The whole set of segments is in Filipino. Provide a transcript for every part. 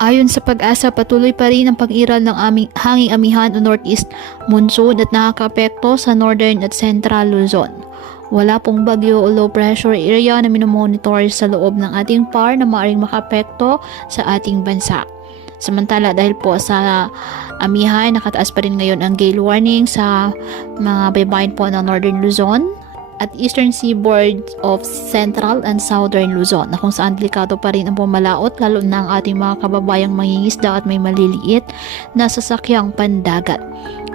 Ayon sa Pag-asa, patuloy pa rin ang pag-iral ng hanging amihan o northeast monsoon at nakakaapekto sa northern at central Luzon. Wala pong bagyo o low pressure area na minomonitor sa loob ng ating PAR na maaaring makaapekto sa ating bansa. Samantala, dahil po sa amihan, nakataas pa rin ngayon ang gale warning sa mga baybayin po ng northern Luzon at eastern seaboard of central and southern Luzon, na kung saan delikado pa rin ang pumalaot lalo na ang ating mga kababayang mangingisda at may maliliit na sasakyang pandagat.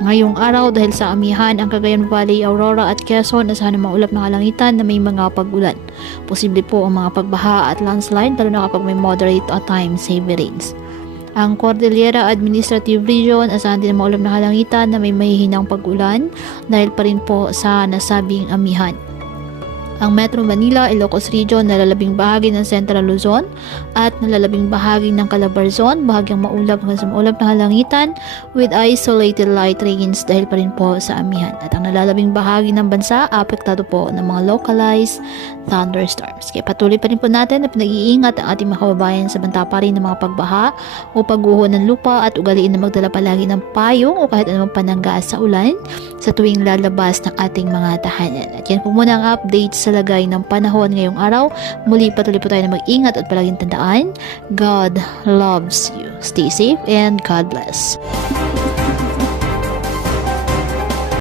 Ngayong araw, dahil sa amihan, ang Cagayan Valley, Aurora at Quezon asahan ng maulap na kalangitan na may mga pag-ulan. Posible po ang mga pagbaha at landslide lalo na kapag may moderate at times heavy rains. Ang Cordillera Administrative Region asahan din ng maulap na kalangitan na may mahihinang pag-ulan dahil pa rin po sa nasabing amihan. Ang Metro Manila, Ilocos Region, nalalabing bahagi ng Central Luzon at nalalabing bahagi ng Calabarzon, bahagyang maulap hanggang sa maulap na kalangitan with isolated light rains dahil pa rin po sa amihan. At ang nalalabing bahagi ng bansa, apektado po ng mga localized thunderstorms. Kaya patuloy pa rin po natin na pinag-iingat ang ating mga kababayan sa banta pa rin ng mga pagbaha o pagguho ng lupa at ugaliin na magdala palagi ng payong o kahit anumang panangga sa ulan sa tuwing lalabas ng ating mga tahanan. At yan po muna ang update sa lagay ng panahon ngayong araw. Muli patuloy po tayo na mag-ingat at palaging tandaan, God loves you. Stay safe and God bless.